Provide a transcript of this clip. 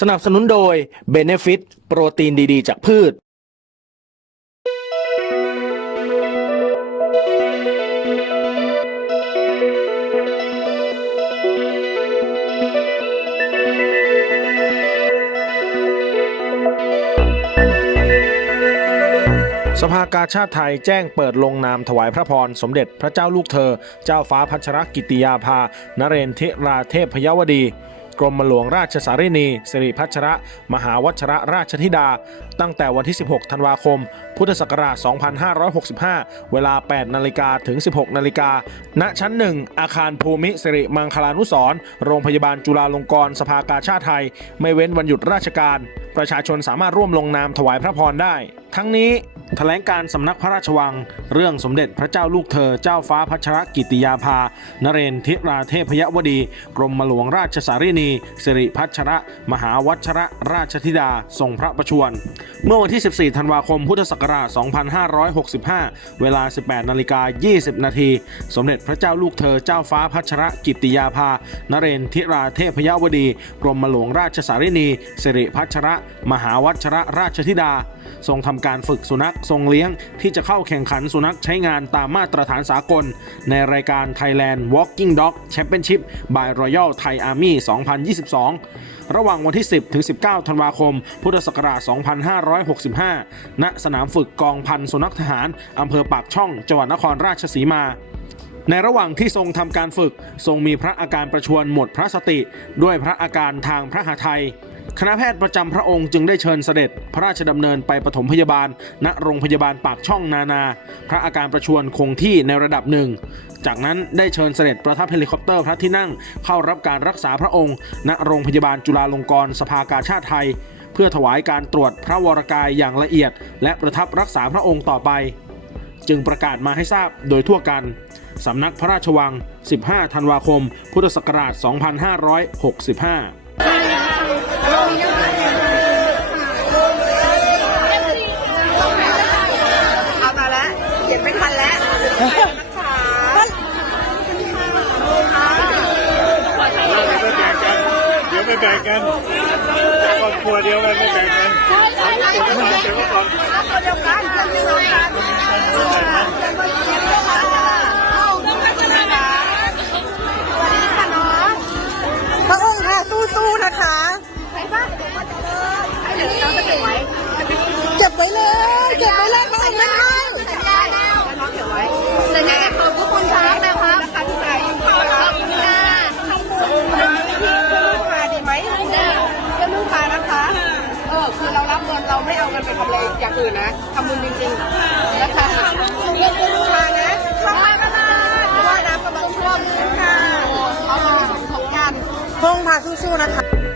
สนับสนุนโดย Benefit โปรตีนดีๆ จากพืช สภากาชาติไทยแจ้งเปิดลงนามถวายพระพร สมเด็จพระเจ้าลูกเธอ เจ้าฟ้าพัชรกิติยาภา นเรนทิราเทพยวดี กรมหลวงราชสารินีสิริพัชระ มหาวัชระราชธิดา ตั้งแต่วันที่ 16 ธันวาคม พุทธศักราช 2565 เวลา 8 นาฬิกาถึง 16 นาฬิกา ณ ชั้น 1 อาคารภูมิสิริมังคลานุสรโรงพยาบาลจุฬาลงกรณ์สภากาชาติไทย ไม่เว้นวันหยุดราชการ ประชาชนสามารถร่วมลงนามถวายพระพรได้ ทั้งนี้ แถลงการสำนักพระราชวัง เรื่องสมเด็จพระเจ้าลูกเธอเจ้าฟ้าพัชรกิติยาภา นเรนทิราเทพยวดี กรมหลวงราชสารินีสิริพัชระ มหาวัชระราชธิดาทรงพระประชวร เมื่อวันที่ 14 ธันวาคมพุทธศักราช 2565 เวลา 18 นาฬิกา 20 นาที สมเด็จพระเจ้าลูกเธอเจ้าฟ้าพัชรกิติยาภา นเรนทิราเทพยวดี กรมหลวงราชสารินีสิริพัชระ มหาวัชระราชธิดา ทรงทำการฝึกสุนัขทรงเลี้ยงที่จะเข้าแข่งขันสุนัขใช้งานตามมาตรฐานสากล ในรายการ Thailand Walking Dog Championship by Royal Thai Army 2022 ระหว่างวันที่ 10 ถึง 19 ธันวาคม พุทธศักราช 2565 ณ สนามฝึกกองพันสุนัขทหาร อำเภอปากช่อง จังหวัดนครราชสีมาในระหว่างที่ทรงทำการฝึก ทรงมีพระอาการประชวรหมดพระสติ ด้วยพระอาการทางพระหทัย คณะแพทย์ประจำพระองค์จึงได้เชิญเสด็จ พระราชดำเนินไปปฐมพยาบาล ณโรงพยาบาลปากช่องนานา พระอาการประชวรคงที่ในระดับหนึ่ง จากนั้นได้เชิญเสด็จประทับเฮลิคอปเตอร์พระที่นั่งเข้ารับการรักษาพระองค์ ณโรงพยาบาลจุฬาลงกรณ์สภากาชาติไทย เพื่อถวายการตรวจพระวรกายอย่างละเอียด และประทับรักษาพระองค์ต่อไป จึงประกาศมาให้ทราบโดยทั่วกันสำนักพระราชวัง 15 ธันวาคม พุทธศักราช 2565 เอามาแล้วเขียนไม่ทันแล้วนะคะเดี๋ยวไม่แบ่งกันครอบครัวเดียวกันไม่แบ่งกันเดี๋ยวก่อนเดี๋ยวก่อน รับเงินเราไม่เอาเงินไปทำอะไรอย่างอื่นนะทำบุญจริงๆนะคะเงินคือลูกพานะเข้ามาก็ได้เพราะว่าน้ำกำลังท่วมค่ะเอาเงินไปสมทบกัน พงพาสู้ๆนะคะ